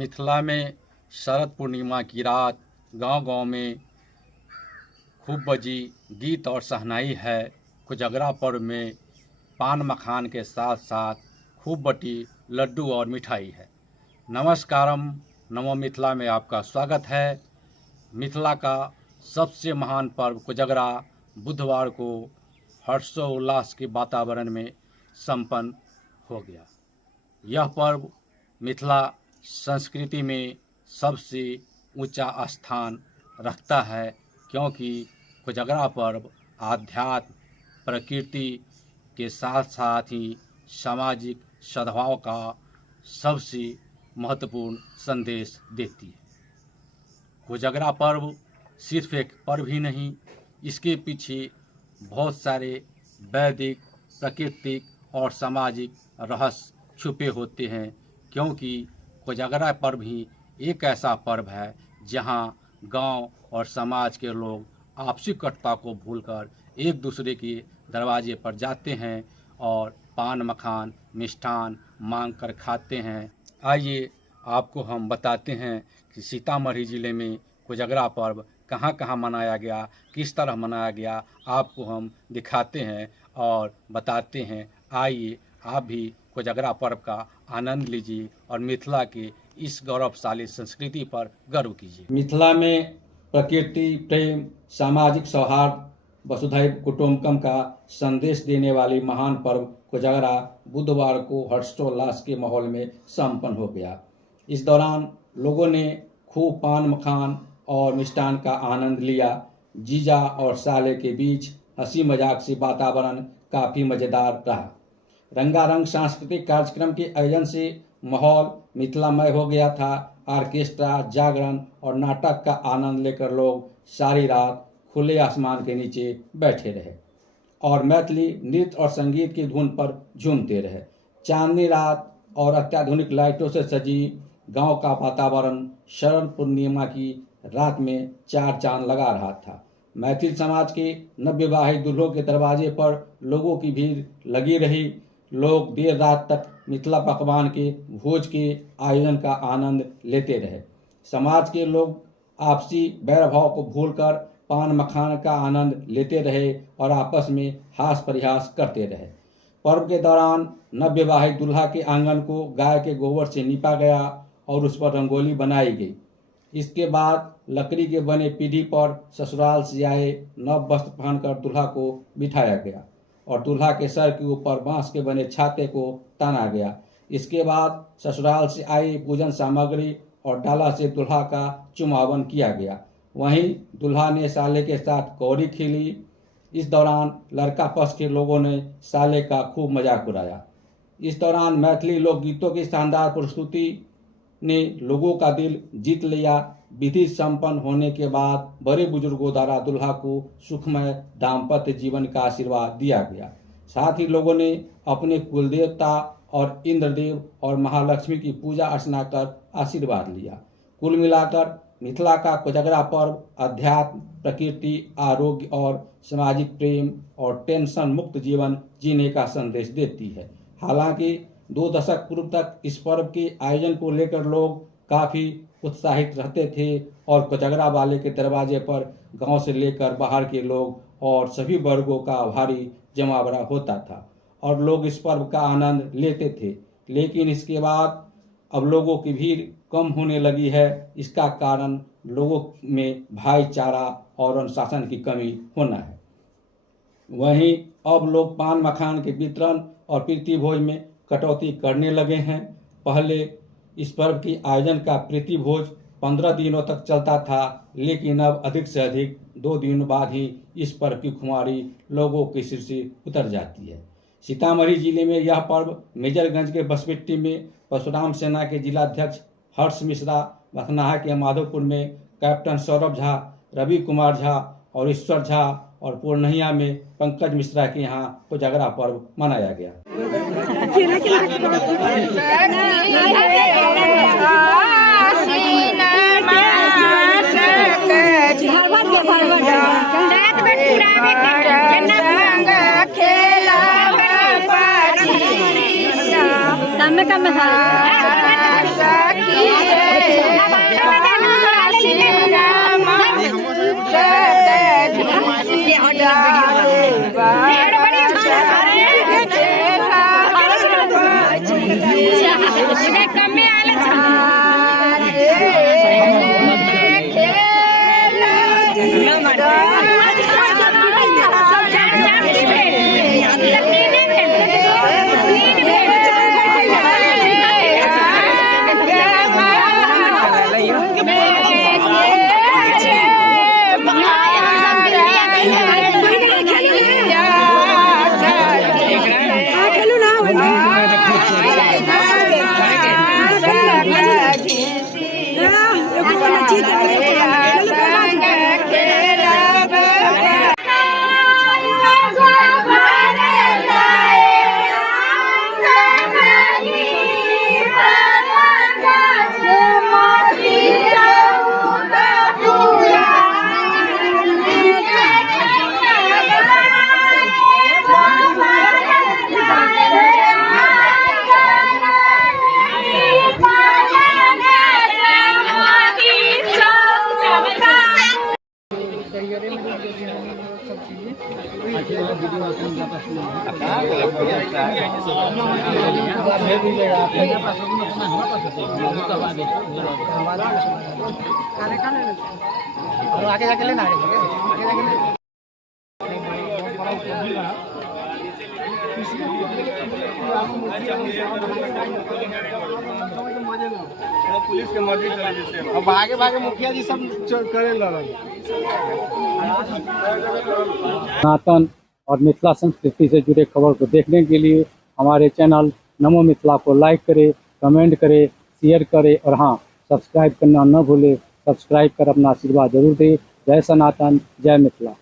मिथिला में शरद पूर्णिमा की रात गांव-गांव में खूब बजी गीत और शहनाई है। कोजगरा पर्व में पान मखान के साथ साथ खूब बटी लड्डू और मिठाई है। नमस्कारम, नमो मिथिला में आपका स्वागत है। मिथिला का सबसे महान पर्व कोजगरा बुधवार को हर्षोल्लास के वातावरण में संपन्न हो गया। यह पर्व मिथिला संस्कृति में सबसे ऊंचा स्थान रखता है, क्योंकि कोजगरा पर्व आध्यात्म, प्रकृति के साथ साथ ही सामाजिक सद्भाव का सबसे महत्वपूर्ण संदेश देती है। कोजगरा पर्व सिर्फ एक पर्व ही नहीं, इसके पीछे बहुत सारे वैदिक, प्राकृतिक और सामाजिक रहस्य छुपे होते हैं, क्योंकि कोजगरा पर्व ही एक ऐसा पर्व है जहां गांव और समाज के लोग आपसी कटुता को भूलकर एक दूसरे के दरवाजे पर जाते हैं और पान मखान मिष्ठान मांग कर खाते हैं। आइए आपको हम बताते हैं कि सीतामढ़ी ज़िले में कोजगरा पर्व कहाँ कहाँ मनाया गया, किस तरह मनाया गया, आपको हम दिखाते हैं और बताते हैं। आइए आप भी कोजगरा पर्व का आनंद लीजिए और मिथिला के इस गौरवशाली संस्कृति पर गर्व कीजिए। मिथिला में प्रकृति, प्रेम, सामाजिक सौहार्द, वसुधैव कुटुम्बकम का संदेश देने वाली महान पर्व कोजगरा बुधवार को हर्षोल्लास के माहौल में संपन्न हो गया। इस दौरान लोगों ने खूब पान मखान और मिष्ठान का आनंद लिया। जीजा और साले के बीच हंसी मजाक से वातावरण काफ़ी मज़ेदार रहा। रंगारंग सांस्कृतिक कार्यक्रम के आयोजन से माहौल मिथिलामय हो गया था। ऑर्केस्ट्रा, जागरण और नाटक का आनंद लेकर लोग सारी रात खुले आसमान के नीचे बैठे रहे और मैथिली नृत्य और संगीत की धुन पर झूमते रहे। चांदनी रात और अत्याधुनिक लाइटों से सजी गांव का वातावरण शरद पूर्णिमा की रात में चार चांद लगा रहा था। मैथिल समाज के नवविवाहित दूल्हों के दरवाजे पर लोगों की भीड़ लगी रही। लोग देर रात तक मिथिला पकवान के भोज के आयोजन का आनंद लेते रहे। समाज के लोग आपसी बैर भाव को भूलकर पान मखान का आनंद लेते रहे और आपस में हास परिहास करते रहे। पर्व के दौरान नवविवाहित दूल्हा के आंगन को गाय के गोबर से नीपा गया और उस पर रंगोली बनाई गई। इसके बाद लकड़ी के बने पीढ़ी पर ससुराल से आए नव वस्त्र पहनकर दूल्हा को बिठाया गया और दूल्हा के सर के ऊपर बांस के बने छाते को ताना गया। इसके बाद ससुराल से आई पूजन सामग्री और डाला से दूल्हा का चुमावन किया गया। वहीं दूल्हा ने साले के साथ कौड़ी खेली। इस दौरान लड़का पक्ष के लोगों ने साले का खूब मजाक उड़ाया। इस दौरान मैथिली लोकगीतों की शानदार प्रस्तुति ने लोगों का दिल जीत लिया। विधि संपन्न होने के बाद बड़े बुजुर्गों द्वारा दूल्हा को सुखमय दाम्पत्य जीवन का आशीर्वाद दिया गया। साथ ही लोगों ने अपने कुलदेवता और इंद्रदेव और महालक्ष्मी की पूजा अर्चना कर आशीर्वाद लिया। कुल मिलाकर मिथिला का कोजगरा पर्व अध्यात्म, प्रकृति, आरोग्य और सामाजिक प्रेम और टेंशन मुक्त जीवन जीने का संदेश देती है। हालांकि 2 दशक पूर्व तक इस पर्व के आयोजन को लेकर लोग काफ़ी उत्साहित रहते थे और कोजगरा वाले के दरवाजे पर गांव से लेकर बाहर के लोग और सभी वर्गों का भारी जमावड़ा होता था और लोग इस पर्व का आनंद लेते थे। लेकिन इसके बाद अब लोगों की भीड़ कम होने लगी है। इसका कारण लोगों में भाईचारा और अनुशासन की कमी होना है। वहीं अब लोग पान मखान के वितरण और प्रीति भोज में कटौती करने लगे हैं। पहले इस पर्व के आयोजन का प्रीति भोज 15 दिनों तक चलता था, लेकिन अब अधिक से अधिक 2 दिन बाद ही इस पर्व की खुमारी लोगों के सिर से उतर जाती है। सीतामढ़ी जिले में यह पर्व मेजरगंज के बसबिट्टी में परशुराम सेना के जिलाध्यक्ष हर्ष मिश्रा, बथनाहा के माधोपुर में कैप्टन सौरभ झा, रवि कुमार झा और ईश्वर झा और पूर्णिया में पंकज मिश्रा के यहाँ कोजगरा पर्व मनाया गया। कम आगे जाके लेना आगे जाके लेना। पुलिस के मर्जी करे। अब आगे भागे मुखिया जी सब करे लड़न। सनातन और मिथिला संस्कृति से जुड़े खबर को देखने के लिए हमारे चैनल नमो मिथिला को लाइक करें, कमेंट करें, शेयर करें और हाँ, सब्सक्राइब करना न भूलें। सब्सक्राइब कर अपना आशीर्वाद जरूर दें। जय सनातन, जय मिथिला।